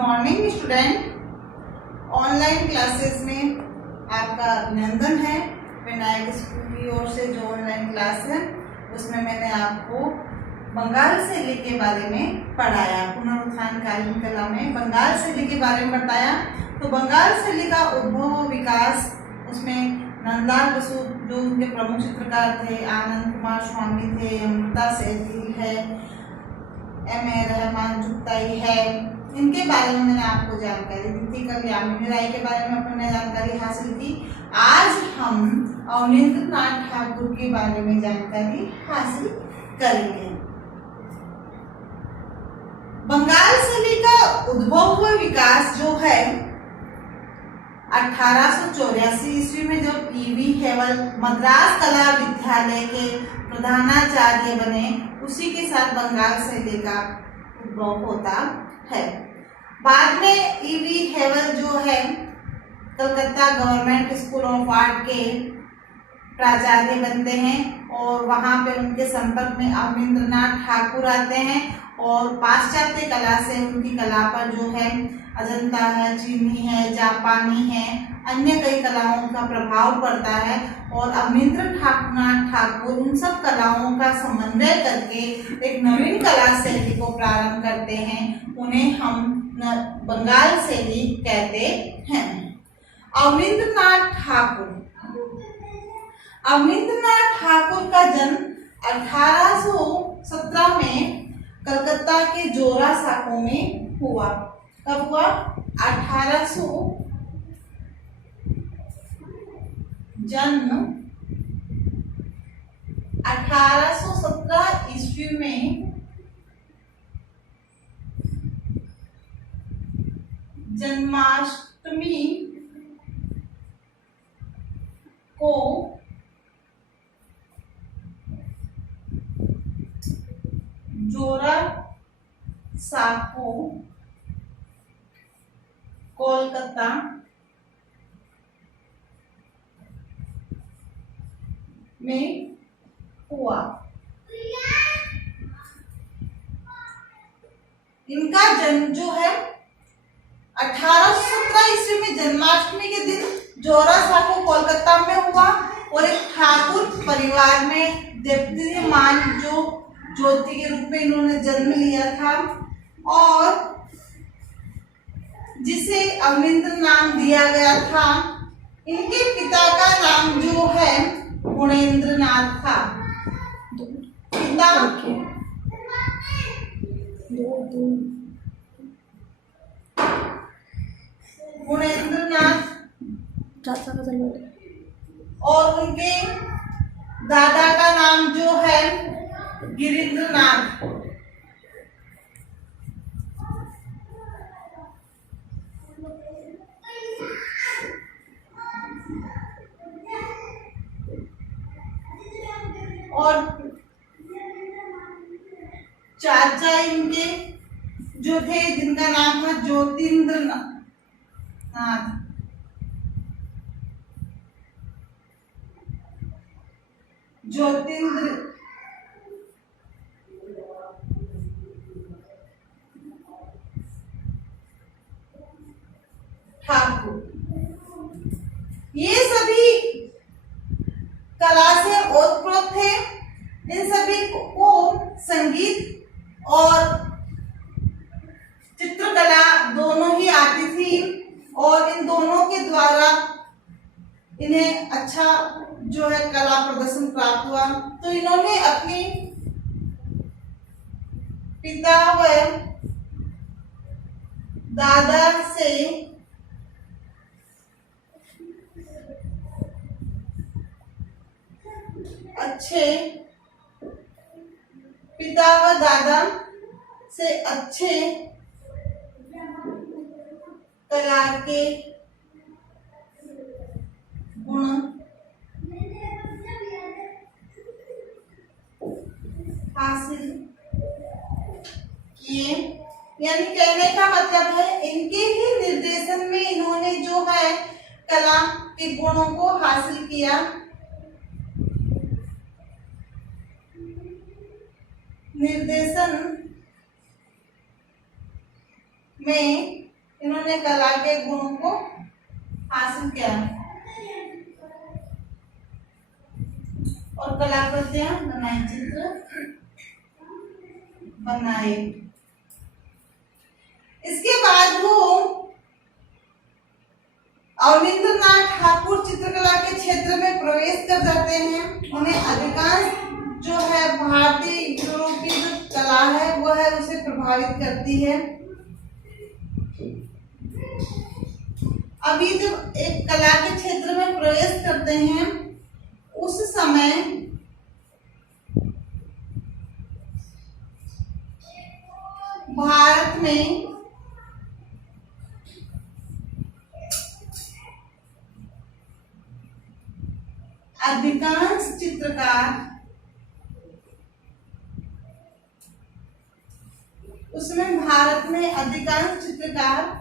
Morning student. Online classes में आपका अभिनंदन है। विनायक स्कूल की ओर से जो ऑनलाइन क्लास है उसमें मैंने आपको बंगाल शैली के बारे में पढ़ाया। पुनरुत्थान कालीन कला में बंगाल शैली के बारे में बताया। तो बंगाल शैली का उद्भव विकास, उसमें नंदलाल बसु जो उनके प्रमुख चित्रकार थे, आनंद कुमार स्वामी थे, अमृता सेठी है, M.A. रहमान जुगताई है, इनके बारे में मैंने आपको जानकारी दी थी। कल यामिनी राय के बारे में अपने जानकारी हासिल की। आज हम अवनींद्र नाथ ठाकुर के बारे में जानकारी हासिल करेंगे। बंगाल शैली का उद्भव हुआ विकास जो है 1884 ईस्वी में जब E.V. हेवल मद्रास कला विद्यालय के प्रधानाचार्य बने, उसी के साथ बंगाल शैली का उद्भव होता है। बाद में E.V. हेवल जो है Calcutta government school of art के प्राचार्य बनते हैं और वहां पे उनके संपर्क में अवनींद्र नाथ ठाकुर आते हैं और पाश्चात्य कला से उनकी कला पर जो है अजंता है, चीनी है, जापानी है, अन्य कई कलाओं का प्रभाव पड़ता है और अवनींद्र नाथ ठाकुर उन सब कलाओं का समन्वय करके एक नवीन कला शैली को प्रारंभ करते हैं। उन्हें हम बंगाल शैली कहते हैं। अवनींद्र नाथ ठाकुर का जन्म 1817 में कलकत्ता के जोरा साको में हुआ। कब हुआ? 1817 ईस्वी में जन्माष्टमी को जोरा साको कोलकाता में हुआ। इनका जन्म जो है 1817 ईस्वी में जन्माष्टमी के दिन जोरा साको कोलकाता में हुआ और एक ठाकुर परिवार में देवतीमान जो ज्योति के रूप में इन्होंने जन्म लिया था और जिसे अवनींद्र नाम दिया गया था। इनके पिता का नाम जो है गुणेंद्र नाथ था। पिता गुणेंद्र नाथ और उनके दादा का नाम जो है गिरीन्द्र नाथ। और चाचा इनके जो थे जिनका नाम था ज्योतिन्द्र नाथ। ज्योतिन्द्र ठाकुर, ये सभी कला से ओतप्रोत थे। इन सभी को संगीत और चित्रकला दोनों ही आती थी और इन दोनों के द्वारा इन्हें अच्छा जो है कला प्रदर्शन प्राप्त हुआ। तो इन्होंने अपनी पिता व दादा से अच्छे कला के गुण हासिल किए। यानी कहने का मतलब है इनके ही निर्देशन में इन्होंने जो है कला के गुणों को हासिल किया। निर्देशन में इन्होंने कला के गुणों को हासिल किया और कलाकृतियां बनाई, चित्र बनाए। इसके बाद वो अवनींद्रनाथ ठाकुर चित्रकला के क्षेत्र में प्रवेश कर जाते हैं। उन्हें अधिकांश जो है भारतीय यूरोपीय जो कला है वो है उसे प्रभावित करती है। अभी जब एक कला के क्षेत्र में प्रवेश करते हैं उस समय भारत में अधिकांश चित्रकार उसमें भारत में अधिकांश चित्रकार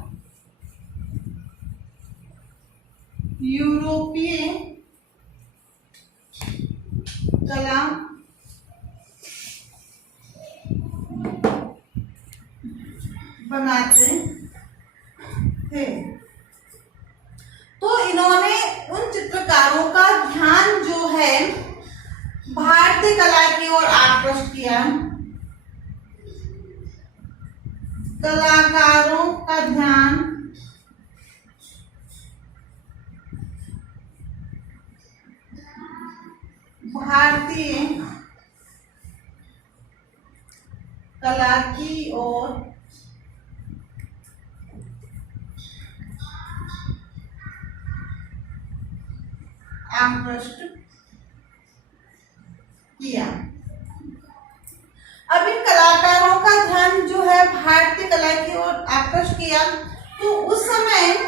यूरोपीय कला बनाते थे। तो इन्होंने उन चित्रकारों का ध्यान जो है भारतीय कला की ओर आकृष्ट किया। कलाकारों का ध्यान भारतीय कला की ओर आकृष्ट किया। अब इन कलाकारों का ध्यान जो है भारतीय कला की ओर आकृष्ट किया, तो उस समय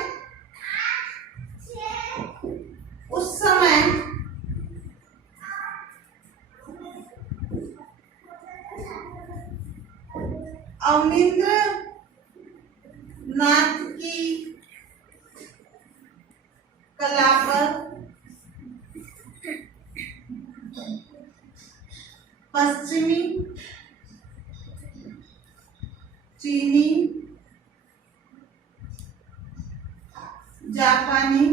अवनींद्रनाथ की कला पर पश्चिमी, चीनी, जापानी,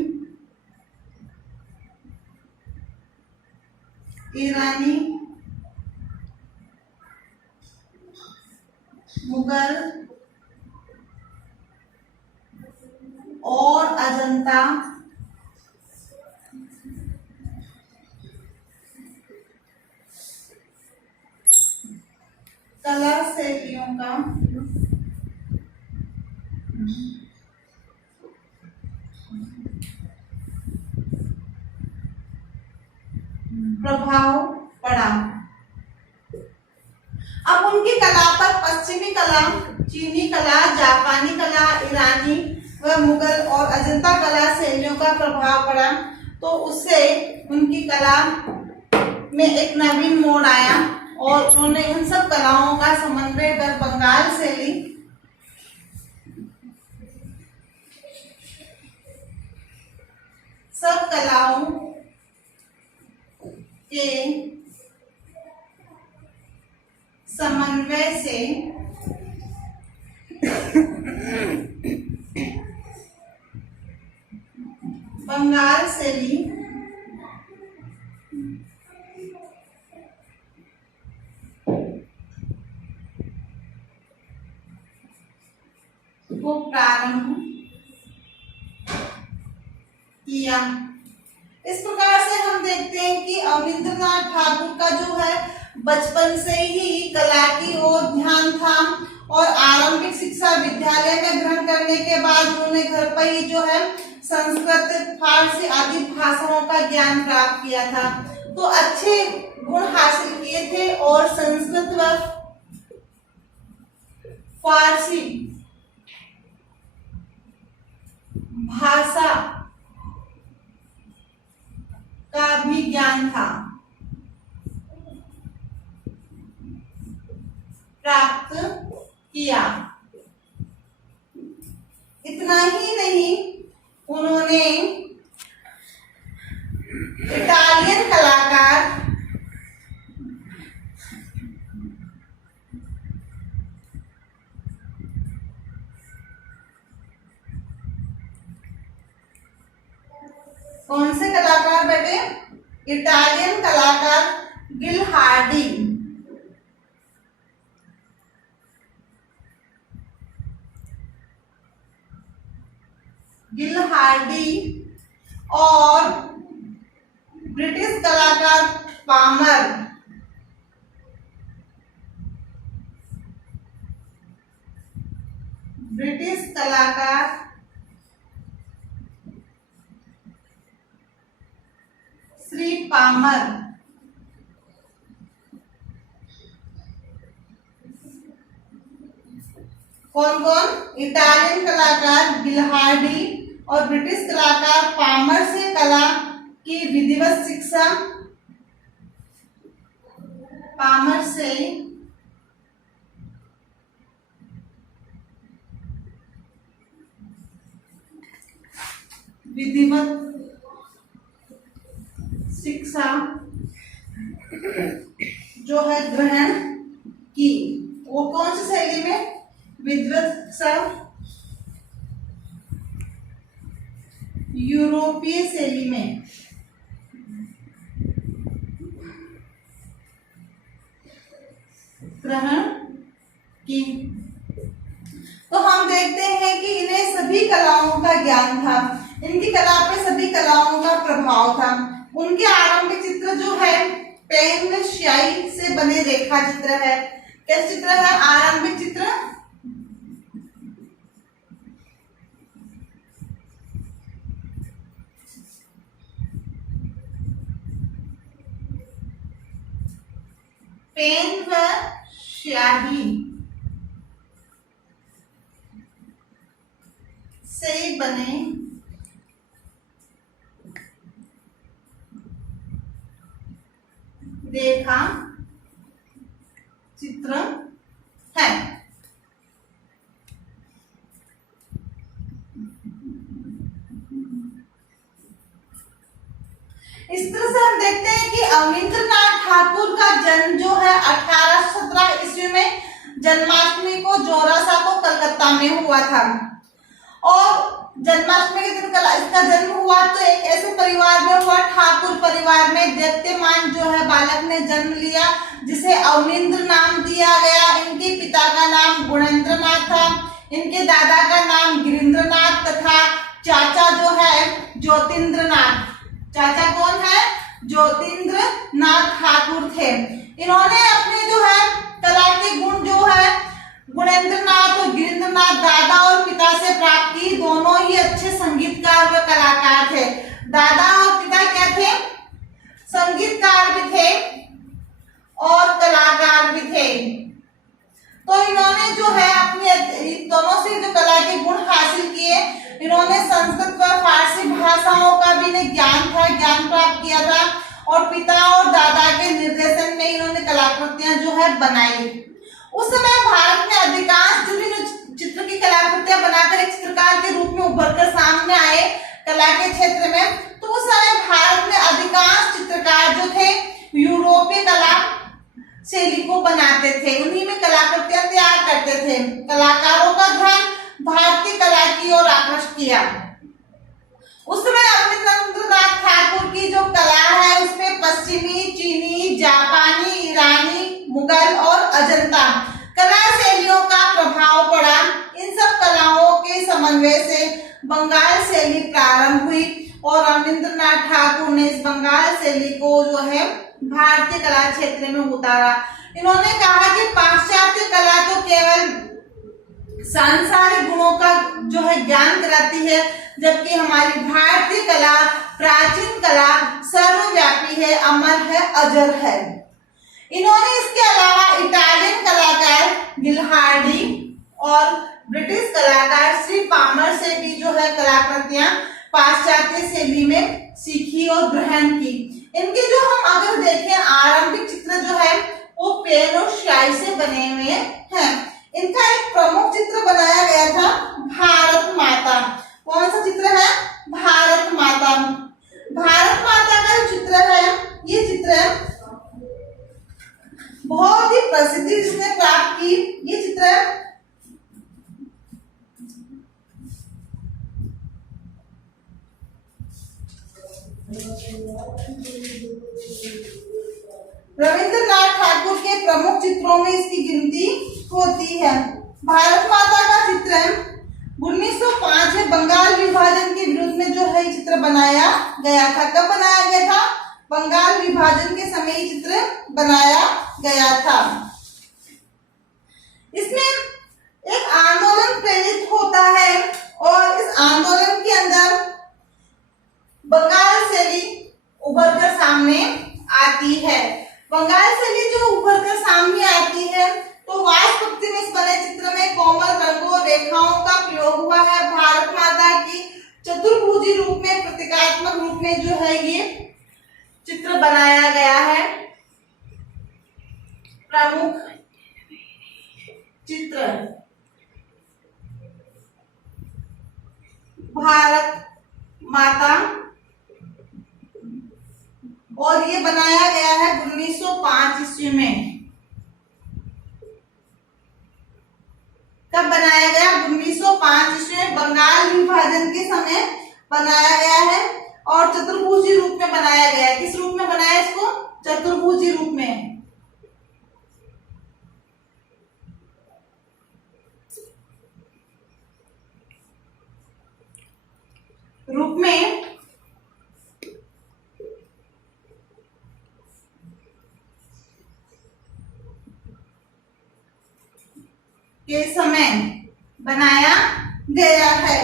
ईरानी, मुगल और अजंता कला शैलियों का प्रभाव पड़ा। अब उनकी कला पर पश्चिमी कला, चीनी कला, जापानी कला, ईरानी व मुगल और अजंता कला शैलियों का प्रभाव पड़ा। तो उससे उनकी कला में एक नवीन मोड़ आया और उन्होंने इन सब कलाओं का समन्वय कर बंगाल शैली सब कलाओं के समन्वय से बंगाल शैली को प्रारंभ किया। इस प्रकार से हम देखते हैं कि अवनींद्रनाथ ठाकुर का जो है बचपन से ही कला की ओर ध्यान था और आरंभिक शिक्षा विद्यालय में ग्रहण करने के बाद उन्होंने घर पर ही जो है संस्कृत, फारसी आदि भाषाओं का ज्ञान प्राप्त किया था। तो अच्छे गुण हासिल किए थे और संस्कृत व फारसी भाषा का भी ज्ञान था प्राप्त किया। इतना ही नहीं, उन्होंने इटालियन कलाकार कौन से कलाकार बेटे? इटालियन कलाकार गिलहार्डी। गिलहार्डी और ब्रिटिश कलाकार पामर। ब्रिटिश कलाकार श्री पामर। कौन कौन? इटालियन कलाकार गिलहार्डी और ब्रिटिश कलाकार पामर से कला की विधिवत शिक्षा। पामर से विधिवत शिक्षा जो है ग्रहण की। वो कौन सी शैली में? विधिवत शिक्षा यूरोपीय शैली में। ग्रहण की। तो हम देखते हैं कि इन्हें सभी कलाओं का ज्ञान था, इनकी कला पे सभी कलाओं का प्रभाव था। उनके आरंभिक चित्र जो है पेन में स्याही से बने रेखा चित्र है। कैसे चित्र है? आरंभिक चित्र पेन व स्याही से बने रेखा चित्र है। इस तरह से हम देखते हैं कि अवनींद्रनाथ ठाकुर का जन्म जो है 1817 ईस्वी में जन्माष्टमी को जोरासा को कलकत्ता में हुआ था। और जन्माष्टमी के दिन इसका जन्म हुआ तो एक ऐसे परिवार में हुआ, ठाकुर परिवार में दैत्यमान जो है बालक ने जन्म लिया, जिसे अवनींद्र नाम दिया गया। इनके पिता का नाम गुणेंद्रनाथ था, इनके दादा का नाम गिरीन्द्रनाथ तथा चाचा जो है ज्योतिन्द्रनाथ। चाचा कौन है? ज्योतिन्द्रनाथ ठाकुर थे। इन्होंने अपने जो है कला के गुण जो है गुणेंद्रनाथ और गिरीन्द्रनाथ दादा और पिता से प्राप्त की। दोनों ही अच्छे संगीतकार व कलाकार थे। दादा और पिता क्या थे? संगीतकार भी थे और कलाकार भी थे। तो इन्होंने जो है अपने दोनों से जो कला के गुण हासिल किए। इन्होंने संस्कृत व फारसी भाषाओं का भी ज्ञान प्राप्त किया था और पिता और दादा के निर्देशन में इन्होंने कलाकृतियां जो है बनाई। उस समय भारत में अधिकांश जो चित्र की कलाकृतियां बनाकर एक चित्रकार के रूप में उभर कर सामने आए कला के क्षेत्र में, तो उस समय भारत में अधिकांश चित्रकार जो थे यूरोपीय कला शैली को बनाते थे, उन्हीं में कलाकृतियां तैयार करते थे। कलाकारों का ध्यान भारतीय कला की ओर आकर्षित किया। उस समय अवनींद्रनाथ ठाकुर की जो कला है उसमें पश्चिमी, चीनी, जापानी, ईरानी, मुगल और अजंता कला शैलियों का प्रभाव पड़ा। इन सब कलाओं के समन्वय से बंगाल शैली प्रारंभ हुई और अवनींद्रनाथ ठाकुर ने इस बंगाल शैली को जो है भारतीय कला क्षेत्र में उतारा। इन्होंने कहा कि पाश्चात्य कला तो केवल सांसारिक गुणों का जो है ज्ञान कराती है, जबकि हमारी भारतीय कला, प्राचीन कला सर्वव्यापी है, अमर है, अजर है। इन्होंने इसके अलावा इटालियन कलाकार गिलहार्डी और ब्रिटिश कलाकार श्री पामर से भी जो है कलाकृतियां पाश्चात्य शैली में सीखी और ग्रहण की। इनके जो हम अगर देखें आरंभिक चित्र जो है वो पेन और स्याही से बने हुए हैं। इनका एक प्रमुख चित्र बनाया गया था भारत माता। कौन सा चित्र है? भारत माता। भारत माता का जो चित्र है, ये चित्र है बहुत ही प्रसिद्धि जिसने प्राप्त की। ये चित्र है रविंद्रनाथ ठाकुर के प्रमुख चित्रों में इसकी गिनती होती है। भारत माता का चित्र 1905 में बंगाल विभाजन के विरुद्ध में जो है चित्र बनाया गया था। कब बनाया गया था? बंगाल विभाजन के समय ये चित्र बनाया गया था। इसमें एक आंदोलन प्रेरित होता है और इस आंदोलन के अंदर बंगाल शैली उभर कर सामने आती है। बंगाल शैली जो उभर कर सामने आती है तो वास्तव में इस बने चित्र में कोमल रंगों और रेखाओं का प्रयोग हुआ है। भारत माता की चतुर्भुजी रूप में, प्रतीकात्मक रूप में जो है ये चित्र बनाया गया है। प्रमुख चित्र भारत माता और ये बनाया गया है 1905 ईस्वी में। कब बनाया गया? 1905 ईस्वी में बंगाल विभाजन के समय बनाया गया है और चतुर्भुजी रूप में बनाया गया है। किस रूप में बनाया इसको? चतुर्भुजी रूप में। के समय बनाया गया है।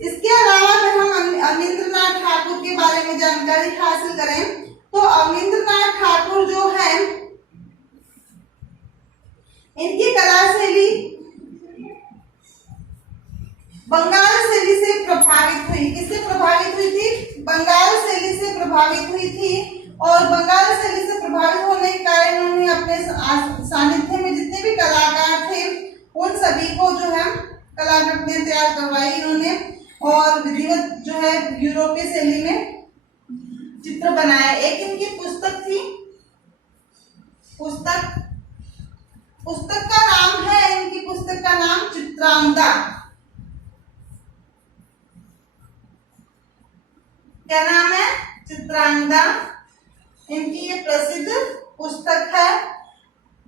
इसके अलावा अगर हम अवनींद्रनाथ ठाकुर के बारे में जानकारी हासिल करें तो अवनींद्रनाथ ठाकुर जो है इनकी कला शैली बंगाल शैली से प्रभावित हुई। किससे प्रभावित हुई थी? बंगाल शैली से प्रभावित हुई थी और बंगाल शैली से प्रभावित होने के कारण उन्होंने अपने सानिध्य में जितने भी कलाकार थे उन सभी को जो है कलाकृतियां तैयार करवाई इन्होंने और विधिवत जो है यूरोपीय शैली में चित्र बनाया। एक इनकी पुस्तक थी, पुस्तक का नाम है, इनकी पुस्तक का नाम चित्रांगदा। क्या नाम है? चित्रांगदा। इनकी ये प्रसिद्ध पुस्तक है।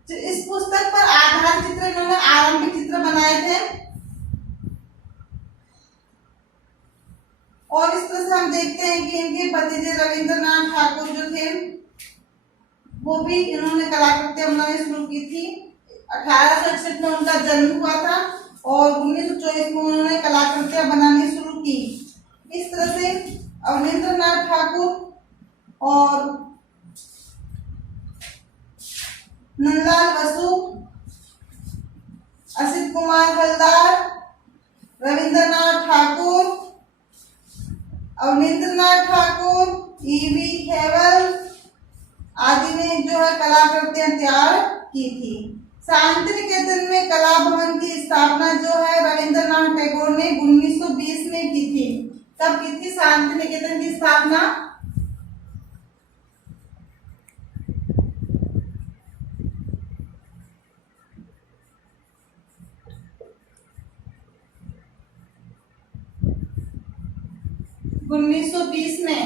इस पुस्तक पर आधार चित्र इन्होंने आरंभिक चित्र बनाए थे और इस तरह से हम देखते हैं कि इनके भतीजे रविंद्रनाथ ठाकुर जो थे वो भी इन्होंने कलाकृतियां बनानी शुरू की थी। 1861 में उनका जन्म हुआ था और 1924 में उन्होंने कलाकृतियां बनानी शुरू की। इस तरह से अवनींद्रनाथ ठाकुर और नंदलाल बसु, असित कुमार हलदार, रविंद्रनाथ ठाकुर, अवनींद्रनाथ ठाकुर, ईवी हेवल आदि ने जो है कलाकृतियां तैयार की थी। शांति निकेतन में कला भवन की स्थापना जो है रविंद्रनाथ टैगोर ने 1920 में की थी। कब की थी शांति निकेतन की स्थापना? (1920) में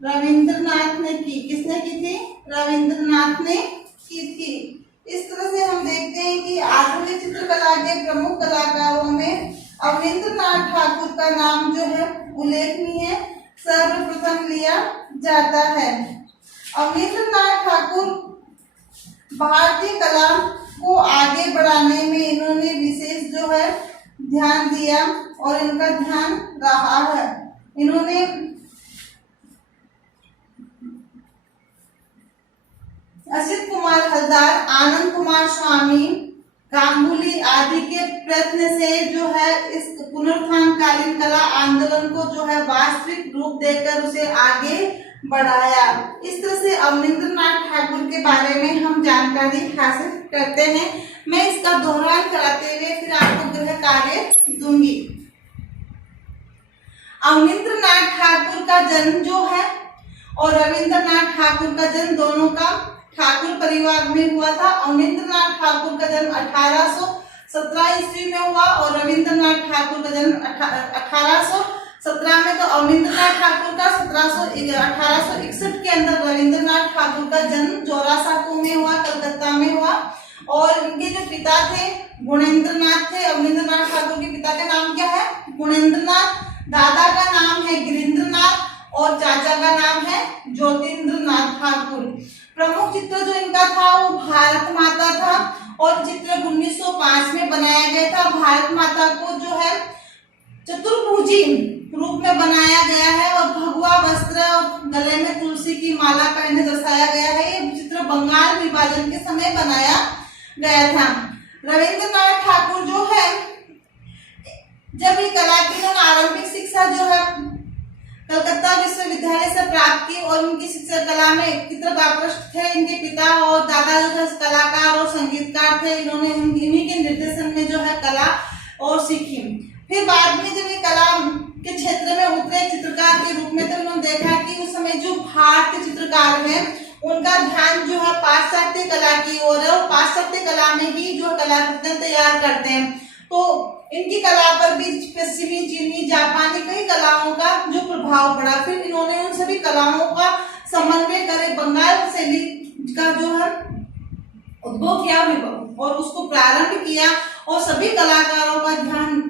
रविंद्रनाथ ने की। किसने की थी? रविंद्रनाथ ने की थी। इस तरह से हम देखते हैं कि आधुनिक चित्रकला के प्रमुख कलाकारों में अवनींद्रनाथ ठाकुर का नाम जो है उल्लेखनीय सर्वप्रथम लिया जाता है। अवनींद्रनाथ ठाकुर भारतीय कला को आगे बढ़ाने में इन्होंने विशेष जो है ध्यान दिया और इनका ध्यान रहा है। इन्होंने असित कुमार हलदार, आनंद कुमार स्वामी, गांगुली आदि के प्रयत्न से जो है इस पुनरुत्थानकालीन कला आंदोलन को जो है वास्तविक रूप देकर उसे आगे बढ़ाया। इस तरह से अवनींद्रनाथ ठाकुर के बारे में हम जानकारी हासिल करते हैं। मैं इसका दोहरान कराते हुए फिर आपको गृह कार्य दूंगी। अवनींद्रनाथ ठाकुर का जन्म जो है और रविंद्रनाथ ठाकुर का जन्म दोनों का ठाकुर परिवार में हुआ था। अवनींद्रनाथ ठाकुर का जन्म 1817 ईस्वी में हुआ और रविंद्रनाथ ठाकुर का जन्म 1827 17 में तो अवनींद्रनाथ ठाकुर का 1861 के अंदर रविंद्रनाथ ठाकुर का जन्म जोरासांको में हुआ, कलकत्ता में हुआ। और उनके जो पिता थे गुणेंद्रनाथ थे। अवनींद्रनाथ ठाकुर के पिता का नाम क्या है? गुणेंद्रनाथ। दादा का नाम है गिरीन्द्रनाथ और चाचा का नाम है ज्योतिन्द्रनाथ ठाकुर। प्रमुख चित्र जो इनका था वो भारत माता था और चित्र 1905 में बनाया गया था। भारत माता को जो है चतुर्भुजी रूप में बनाया गया है और भगवा वस्त्र और गले में तुलसी की माला पहने दर्शाया गया है। ये चित्र बंगाल विभाजन के समय बनाया गया था। रविंद्रनाथ ठाकुर जो है जब ये कला की आरंभिक शिक्षा जो है कलकत्ता विश्वविद्यालय से प्राप्त की और उनकी शिक्षा कला में की तरफ आकृष्ट थे। इनके पिता और दादा जो है कलाकार और संगीतकार थे। इन्होंने इन्हीं के निर्देशन में जो है कला और सीखी। फिर बाद में जब ये कला के क्षेत्र में उतरे चित्रकार के रूप में तो उन्होंने देखा कि उस समय जो भारतीय चित्रकार हैं उनका ध्यान जो है पाश्चात्य कला की ओर है और पाश्चात्य कला में ही जो कलाकृतियां तैयार करते हैं। तो इनकी कला पर भी पश्चिमी, चीनी, जापानी कई कलाओं का जो प्रभाव पड़ा। फिर इन्होंने उन सभी कलाओं का समन्वय करे बंगाल शैली का जो है उद्भव किया और उसको प्रारंभ किया और सभी कलाकारों का ध्यान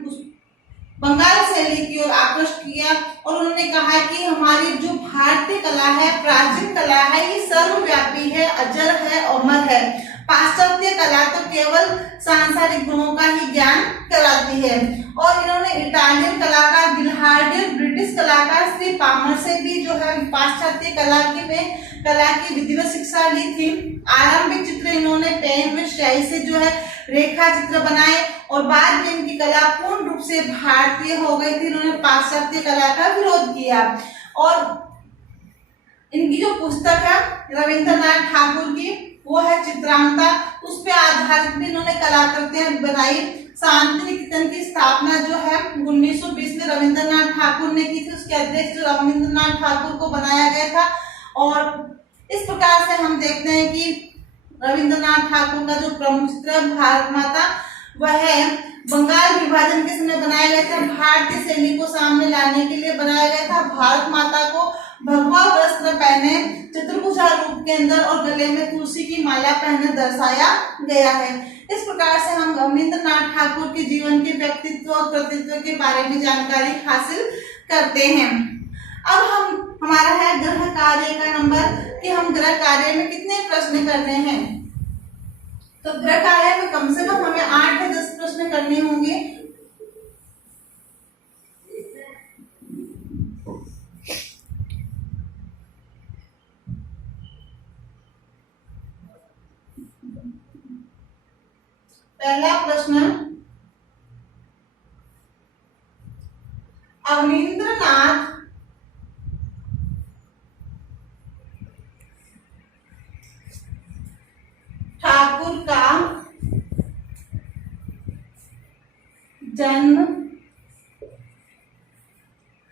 बंगाल शैली की ओर आकृष्ट किया। और उन्होंने कहा कि हमारी जो भारतीय कला है, प्राचीन कला है, ये सर्वव्यापी है, अजर है, अमर है। पाश्चात्य कला तो केवल सांसारिक गुणों का ही ज्ञान कराती है। और इन्होंने इटालियन कलाकार गिल्हार्डी, ब्रिटिश कलाकार श्री पामर से भी जो है पाश्चात्य कला की विधिवत शिक्षा ली थी। आरंभिक चित्र इन्होंने पेन व स्याही से जो है रेखा चित्र बनाए और बाद में इनकी कला पूर्ण रूप से भारतीय हो गई थी। इन्होंने पाश्चात्य कला का विरोध किया। और इनकी जो पुस्तक है रविंद्रनाथ ठाकुर की वो है चित्रांगदा। उस पर आधारित भी इन्होंने कलाकृतियां बनाई। शांति निकेतन की स्थापना जो है 1920 में रविंद्रनाथ ठाकुर ने की थी। उसके अध्यक्ष जो रविंद्रनाथ ठाकुर को बनाया गया था। और इस प्रकार से हम देखते हैं कि रविंद्रनाथ ठाकुर का जो प्रमुख चित्र भारत माता वह बंगाल विभाजन के समय बनाया गया था। भारतीय शैली को सामने लाने के लिए बनाया गया था। भारत माता को भगवा वस्त्र पहने चतुर्भुजा रूप के अंदर और गले में तुलसी की माला पहने दर्शाया गया है। इस प्रकार से हम रविंद्रनाथ ठाकुर के जीवन के व्यक्तित्व और कृतित्व के बारे में जानकारी हासिल करते हैं। अब हमारा है गृह कार्य का नंबर कि हम गृह कार्य में कितने प्रश्न करने हैं। तो गृह कार्य में कम से कम हमें 8 या 10 प्रश्न करने होंगे। पहला प्रश्न, अवनींद्रनाथ ठाकुर का जन्म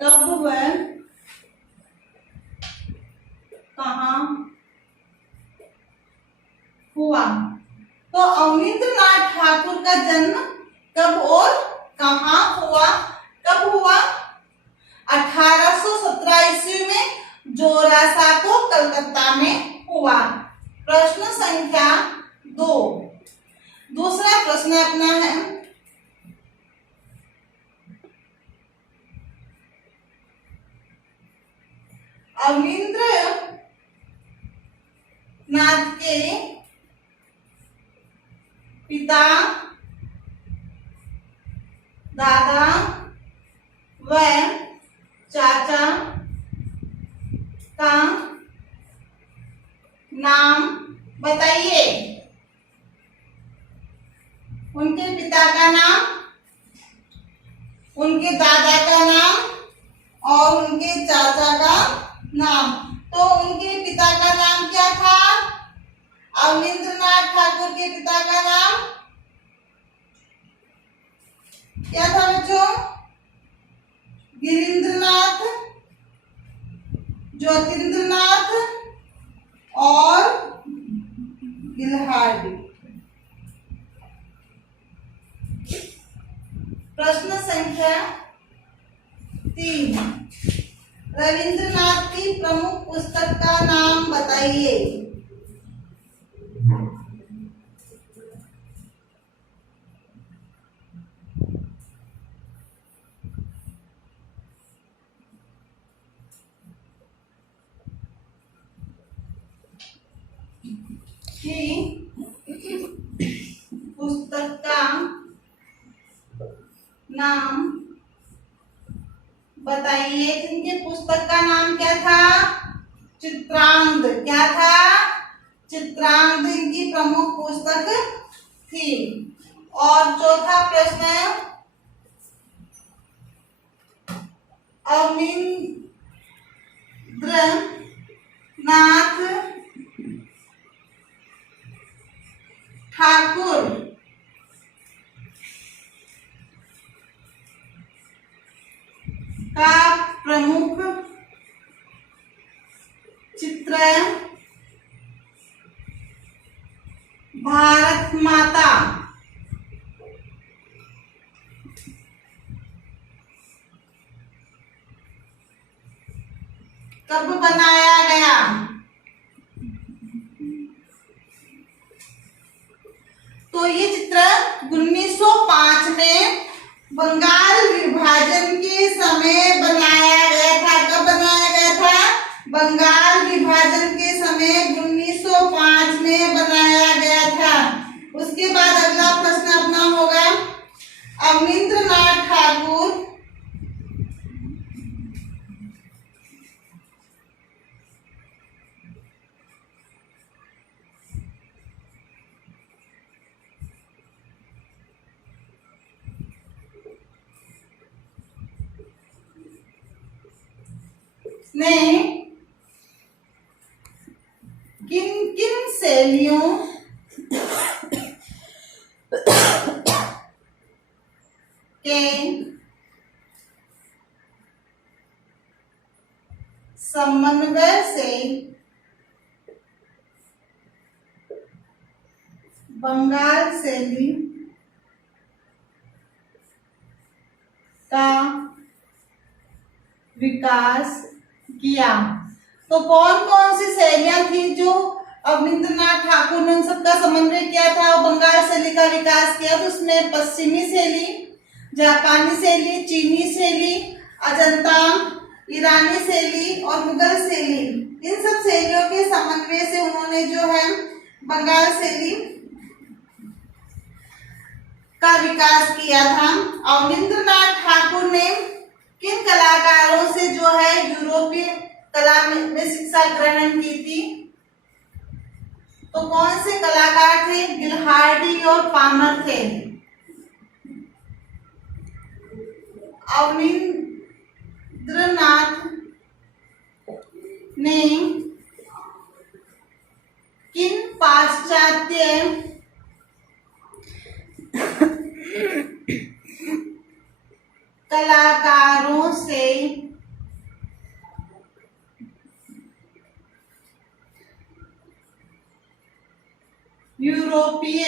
कब व कहाँ हुआ? तो अवनींद्रनाथ ठाकुर का जन्म कब और कहाँ हुआ? कब हुआ? 1817 ईस्वी में जोरासांको कलकत्ता में हुआ। प्रश्न संख्या 2। दूसरा प्रश्न अपना है, अवनींद्रनाथ के पिता, दादा व चाचा का नाम बताइए। उनके पिता का नाम, उनके दादा का नाम और उनके चाचा का नाम। तो उनके पिता का नाम क्या था? अवनींद्रनाथ ठाकुर के पिता का नाम क्या था बच्चों? गिरीन्द्रनाथ, ज्योतिन्द्रनाथ और गिल्हार्डी। प्रश्न संख्या 3 रविंद्रनाथ की प्रमुख पुस्तक का नाम बताइए। पुस्तक का नाम बताइए। इनके पुस्तक का नाम क्या था? चित्रांगद। क्या था? चित्रांगद इनकी प्रमुख पुस्तक थी। और चौथा प्रश्न है, अवनींद्रनाथ ठाकुर का प्रमुख चित्र भारत माता कब बनाया गया? तो ये चित्र 1905 में बंगाल विभाजन के समय बनाया गया था। कब बनाया गया था? बंगाल विभाजन के समय 1905 में बनाया गया था। उसके बाद अगला प्रश्न अपना होगा, अवनींद्रनाथ ठाकुर ने किन किन शैलियों के समन्वय से बंगाल शैली का विकास किया? तो कौन कौन सी शैलियां थी जो अवनींद्रनाथ ठाकुर ने उन सबका समन्वय किया था और बंगाल शैली का विकास किया? तो उसमें पश्चिमी शैली, जापानी शैली, चीनी शैली, अजंता, ईरानी शैली और मुगल शैली, इन सब शैलियों के समन्वय से उन्होंने जो है बंगाल शैली का विकास किया था। अवनींद्रनाथ ठाकुर ने किन कलाकारों से जो है यूरोपीय कला में शिक्षा ग्रहण की थी? तो कौन से कलाकार थे? गिलहार्डी और पामर थे। अवनींद्रनाथ ने किन पाश्चात्य कलाकारों से यूरोपीय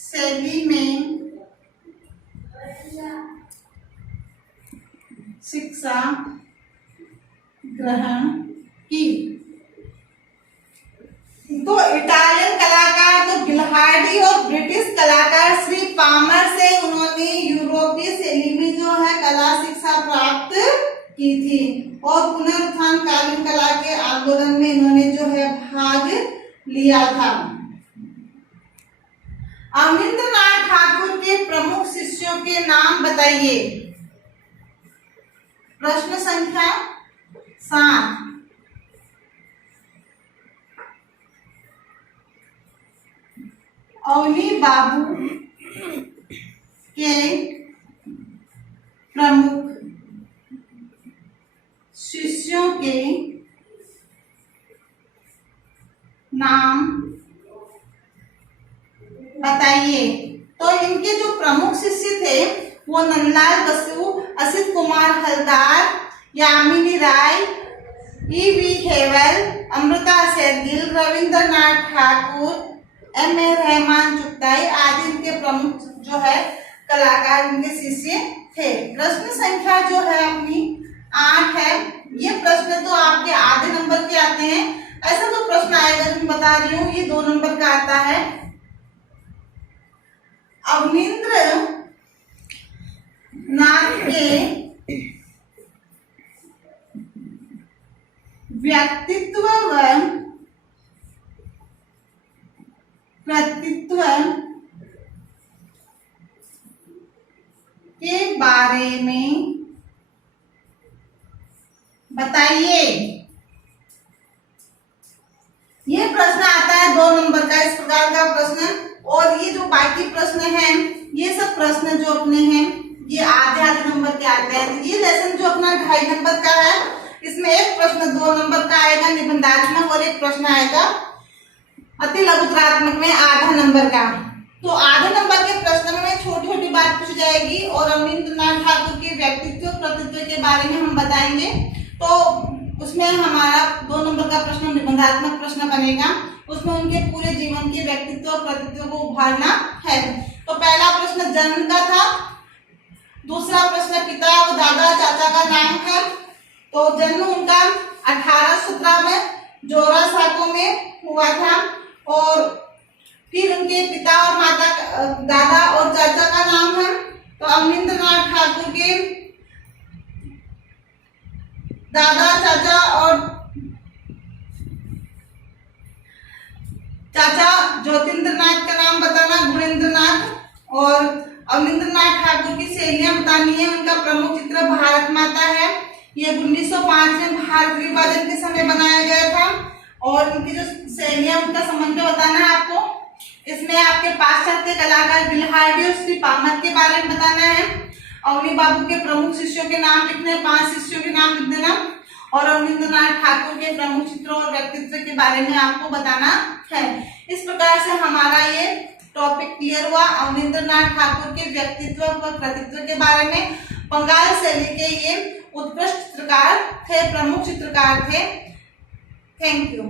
शैली में शिक्षा ग्रहण की? तो इटालियन कलाकार तो गिलहार्डी और ब्रिटिश कलाकार श्री पामर से उन्होंने यूरोपीय शैली में जो है कला शिक्षा प्राप्त की थी और पुनरुत्थान कालीन कला के आंदोलन में इन्होंने जो है भाग लिया था। अवनींद्रनाथ ठाकुर के प्रमुख शिष्यों के नाम बताइए। प्रश्न संख्या 7। अवनी बाबू के प्रमुख शिष्यों के नाम बताइए। तो इनके जो प्रमुख शिष्य थे वो नंदलाल बसु, असित कुमार हलदार, यामिनी राय, ई.वी. हेवल, अमृता शेरगिल, रविंद्रनाथ ठाकुर, एम.ए. रहमान चुगताई आदि इनके प्रमुख जो है कलाकार उनके शिष्य थे। प्रश्न संख्या जो है अपनी 8 है। ये प्रश्न तो आपके आधे नंबर के आते हैं। ऐसा जो प्रश्न आएगा जो मैं बता रही हूँ, ये 2 नंबर का आता है। अवनींद्र नाथ के व्यक्तित्व व कृतित्व के बारे में बताइए। ये प्रश्न आता है 2 नंबर का, इस प्रकार का प्रश्न। और ये जो बाकी प्रश्न हैं, ये सब प्रश्न जो अपने हैं, ये आधे नंबर के आते हैं। ये लेसन जो अपना 2.5 नंबर का है, इसमें एक प्रश्न 2 नंबर का आएगा निबंधात्मक, और एक प्रश्न आएगा अति लघुतरात्मक में आधा नंबर का। तो आधे नंबर के प्रश्न में छोटी छोटी बात पूछ जाएगी, और अवनींद्रनाथ ठाकुर के व्यक्तित्व कृतित्व के बारे में हम बताएंगे। तो उसमें हमारा 2 नंबर का प्रश्न निबंधात्मक प्रश्न बनेगा। उसमें उनके पूरे जीवन के व्यक्तित्व और कृतित्व को उभारना है। तो पहला प्रश्न जन्म का था, दूसरा प्रश्न पिता और दादा चाचा का नाम है। तो जन्म उनका 1817 में जोरासाको में हुआ था, और फिर उनके पिता और माता, दादा और चाचा का नाम है। तो अवनींद्रनाथ ठाकुर के दादा, चाचा और चाचा ज्योतिन्द्रनाथ का नाम बताना, गुणेंद्रनाथ। और अवनींद्रनाथ ठाकुर की शैलियां बतानी है। उनका प्रमुख चित्र भारत माता है। ये 1905 में भारत विभाजन के समय बनाया गया था। और उनकी जो शैलियां, उनका समन्वय बताना है आपको। इसमें आपके पाश्चात्य कलाकार बिल्हार्डी और श्री पामर के बारे में बताना है। अवनी बाबू के प्रमुख शिष्यों के नाम लिखने, 5 शिष्यों के नाम लिख देना। और अवनींद्रनाथ ठाकुर के प्रमुख चित्रों और व्यक्तित्व के बारे में आपको बताना है। इस प्रकार से हमारा ये टॉपिक क्लियर हुआ अवनींद्रनाथ ठाकुर के व्यक्तित्व और कृतित्व के बारे में। बंगाल शैली के ये उत्कृष्ट चित्रकार थे, प्रमुख चित्रकार थे। Thank you.